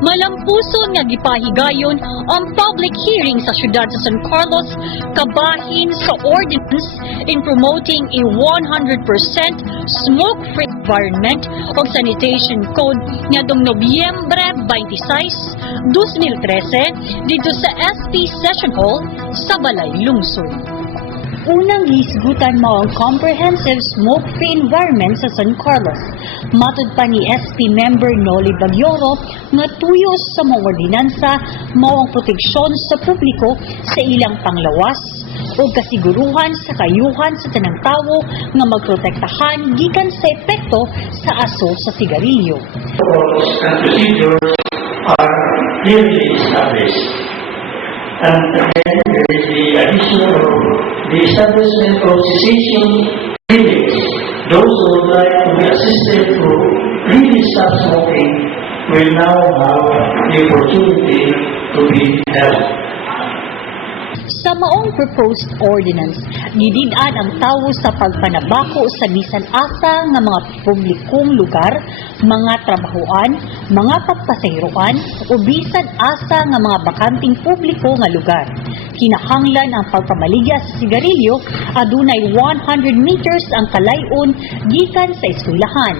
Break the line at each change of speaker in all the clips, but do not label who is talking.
Malampuson nga gipahigayon ang public hearing sa syudad sa San Carlos kabahin sa ordinance in promoting a 100% smoke-free environment o sanitation code ngadong Nobyembre 26, 2013 dito sa SP Session Hall sa Balay, Lungsod. Unang hisgutan mo ang comprehensive smoke-free environment sa San Carlos. Matud pa ni SP member Noli Bagyoro nga tuyos sa mga ordinansa mao ang proteksyon sa publiko sa ilang panglawas o kasiguruhan sa kayuhan sa tanang tawo nga magprotektahan gikan sa epekto sa aso sa sigarilyo.
and procedures are clearly established. And then there is the additional rule, the establishment of cessation clinics. Those who would like to be assisted to really stop smoking will now have the opportunity to be held.
Sa maong proposed ordinance, gididaan ang tawo sa pagpanabako sa bisan asa nga mga publikong lugar, mga trabahoan, mga pagpasahiroan, o bisan asa nga mga bakanting publiko nga lugar. Kinahanglan ang pagpamaligya sa sigarilyo, adunay 100 meters ang kalayon gikan sa eskwelahan.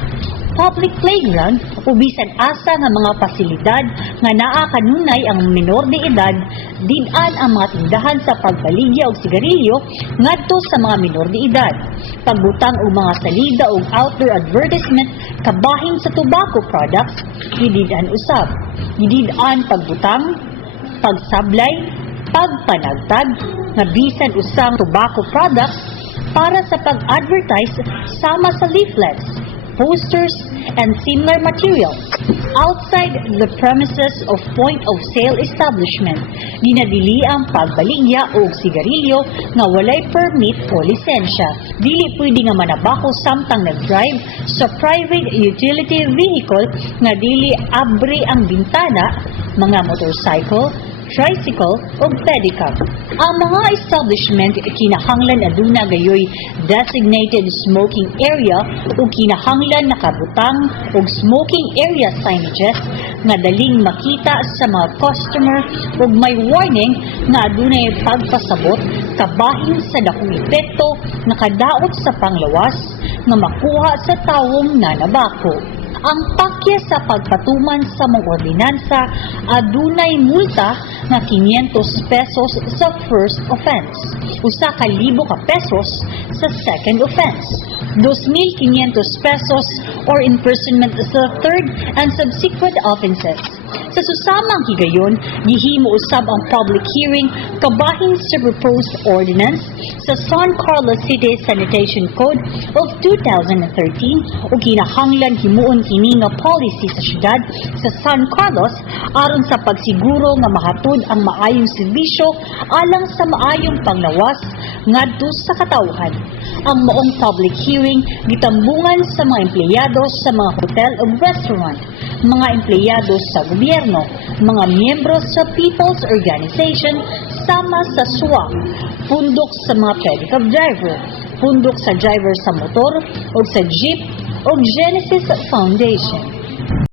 Public playground o bisan asa nga mga pasilidad nga naa kanunay ang minor de edad didan ang mga tindahan sa pagbaligya og sigarilyo ngadto sa mga minor de edad. Pagbutang og mga salida og outdoor advertisement kabahin sa tobacco products gididan usab. Gididan pagbutang pagsablay pagpanagtag nga bisan usang tobacco products para sa pag-advertise sama sa leaflets posters, and similar materials outside the premises of point-of-sale establishment. Ginadili ang pagbaligya o sigarilyo nga walay permit o lisensya. Dili pwede nga manabako samtang nag-drive sa private utility vehicle nga dili abre ang bintana, mga motorcycle, tricycle o pedicab. Ang mga establishment kinahanglan aduna gayoy designated smoking area o kinahanglan nakabutang og smoking area signages nga daling makita sa mga customer ug may warning nga adunay pagpasabot kabahin sa dakong epekto nakadaot sa panglawas nga makuha sa tawong nanabako ang pakya sa pagpatuman sa mga ordinansa adunay multa nga 500 pesos sa first offense, usa ka libo ka pesos sa second offense, 2,500 pesos or imprisonment sa third and subsequent offenses. Sa susamang higayon, gihimo usab ang public hearing kabahin sa proposed ordinance sa San Carlos City Sanitation Code of 2013 o kinahanglan himuon kini nga policy sa syudad sa San Carlos aron sa pagsiguro nga mahatod ang maayong serbisyo alang sa maayong panglawas ngadto sa katawhan. Ang maong public hearing gitambungan sa mga empleyado sa mga hotel ug restaurant, mga empleyado sa gobyerno, mga miyembro sa People's Organization sama sa SWAC, pundok sa mga pedicab driver, pundok sa driver sa motor o sa jeep o Genesis Foundation.